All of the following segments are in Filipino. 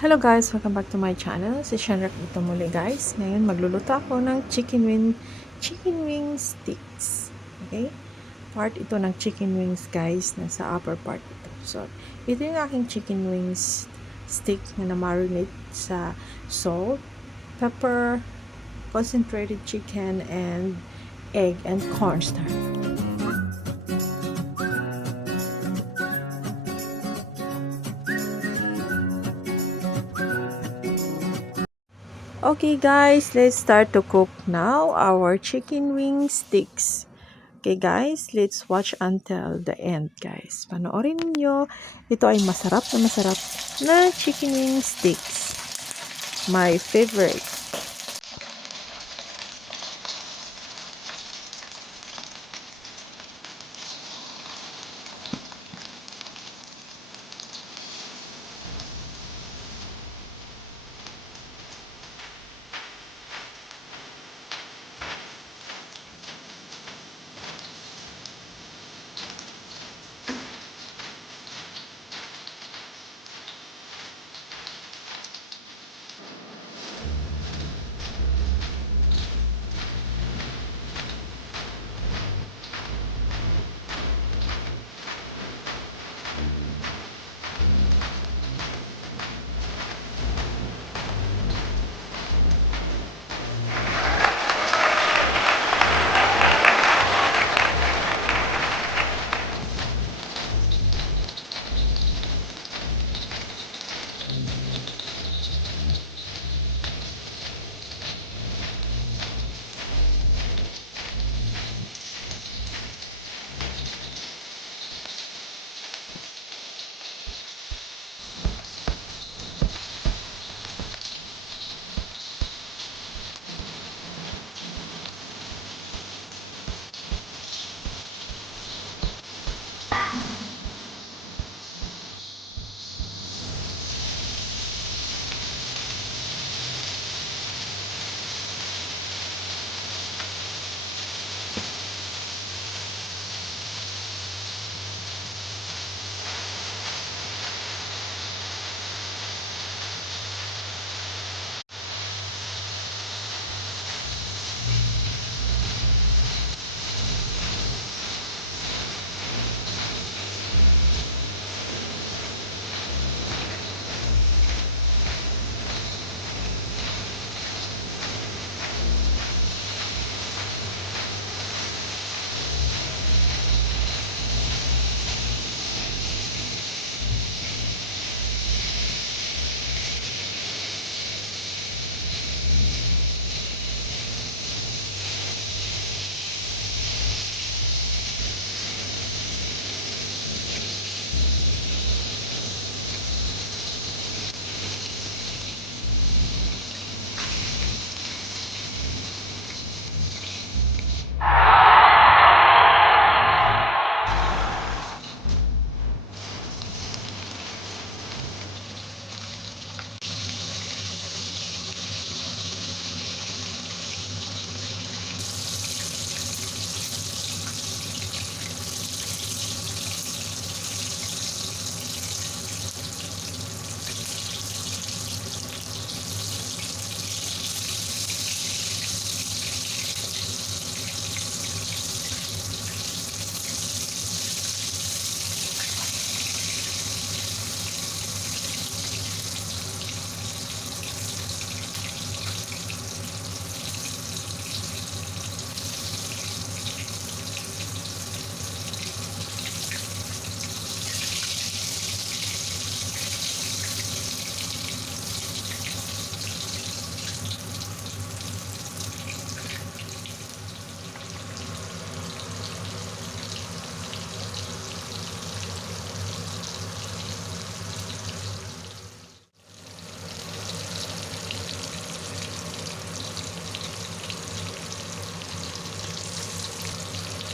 Hello guys! Welcome back to my channel. Si Shanrak dito muli guys. Ngayon magluluto ako ng chicken wing sticks. Okay? Part ito ng chicken wings guys. Nasa upper part ito. So, ito yung aking chicken wings stick na na-marinate sa salt, pepper, concentrated chicken, and egg and cornstarch. Okay guys, let's start to cook now our chicken wing sticks. Okay guys, let's watch until the end guys. Panoorin niyo. Ito ay masarap na chicken wing sticks. My favorite.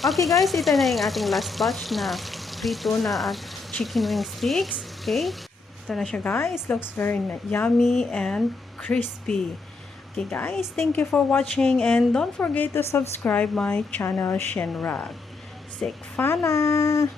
Okay guys, ito na yung ating last batch na prito na chicken wing sticks. Okay, ito na siya guys. Looks very yummy and crispy. Okay guys, thank you for watching and don't forget to subscribe my channel Shenrag. Sikfana!